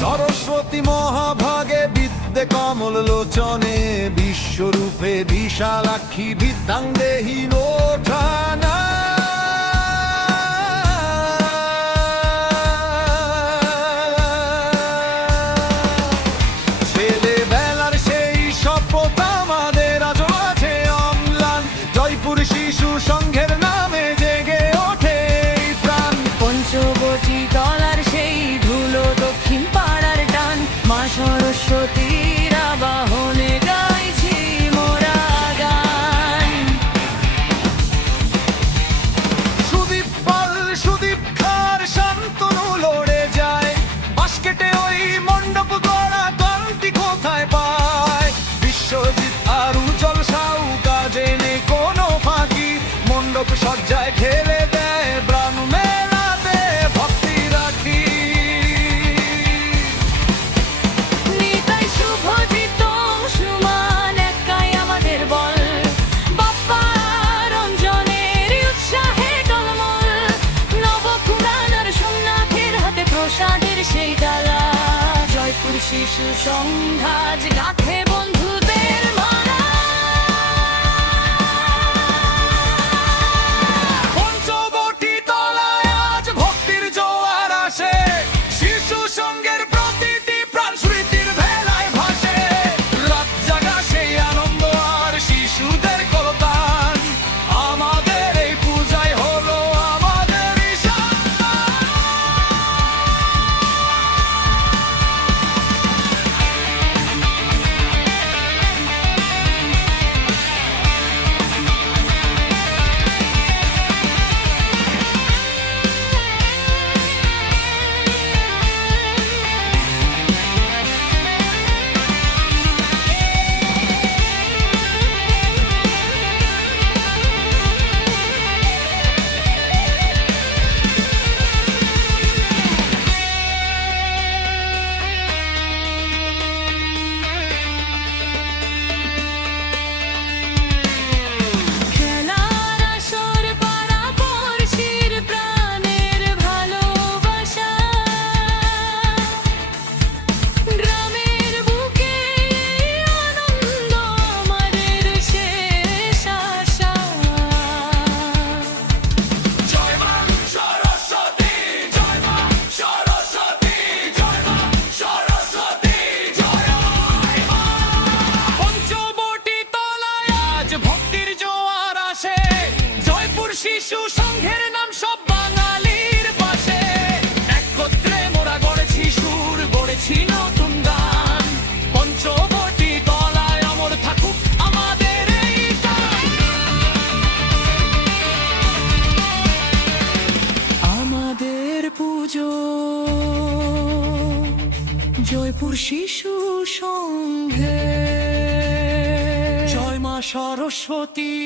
সরস্বতী মহাভাগে বিদ্যে কমল লোচনে, বিশ্বরূপে বিশালাক্ষী বিদ্যাঙ্গেহী নোঠানা। ছেলেবেলার সেই শপথ আমাদের আজও আছে অম্লান, জয়পুর শিশু সংঘের নামে জেগে ওঠে প্রাণ। পঞ্চবটি তলার সেই ধুলো দক্ষিণ পাড়ার টান, মা সরস্বতীর আবাহনে গাইছি মোরা গান। সুদীপ পাল সুদীপ খার শান্তনু লড়ে যায়, বাঁশ কেটে ওই মণ্ডপ গড়া ক্লান্তি কোথায় পায়। বিশ্বজিৎ আর উজ্জ্বল সাউ কাজে নেই কোনো ফাঁকি, মণ্ডপ সজ্জায় ঘেরে দেয় প্রাণ মেলাতে ভক্তি রাখি। নিতাই শুভজিৎ সুমান একাই আমাদের বল, বাপ্পা রঞ্জনের উৎসাহে টলমল। নবকুড়ানার সোমনাথের হাতে প্রসাদের সেই ডালা, জয়পুর শিশু সংঘাজ গাথে বন্ধুদের মালা। পঞ্চবটি তলায় আজ ভক্তির জোয়ার আসে, শিশু সঙ্গের প্রতিটি প্রাণ স্মৃতির ভেলায় ভাসে। রাত জাগা সেই আনন্দ আর শিশুদের কলতান, আমাদের এই পূজায় হলো আমাদের ঈশান। খেলার আসর পাড়া পড়শির প্রাণের ভালোবাসা, গ্রামের বুকে আনন্দ আমাদের শেষ আশা। জয় মা সরস্বতী, জয় মা সরস্বতী, জয় মা সরস্বতী, জয় মা। পঞ্চবটি তলায় আজ ভক্তির জোয়ার আসে, জয়পুর শিশু সংঘের নাম সব বাঙালির পাশে। একত্রে মোরা গড়েছি সুর, গড়েছি নতুন গান, পঞ্চবটি তলায় অমর থাকুক আমাদের এই গান। আমাদের পুজো জয়পুর শিশু সংঘে, জয় মা সরস্বতী।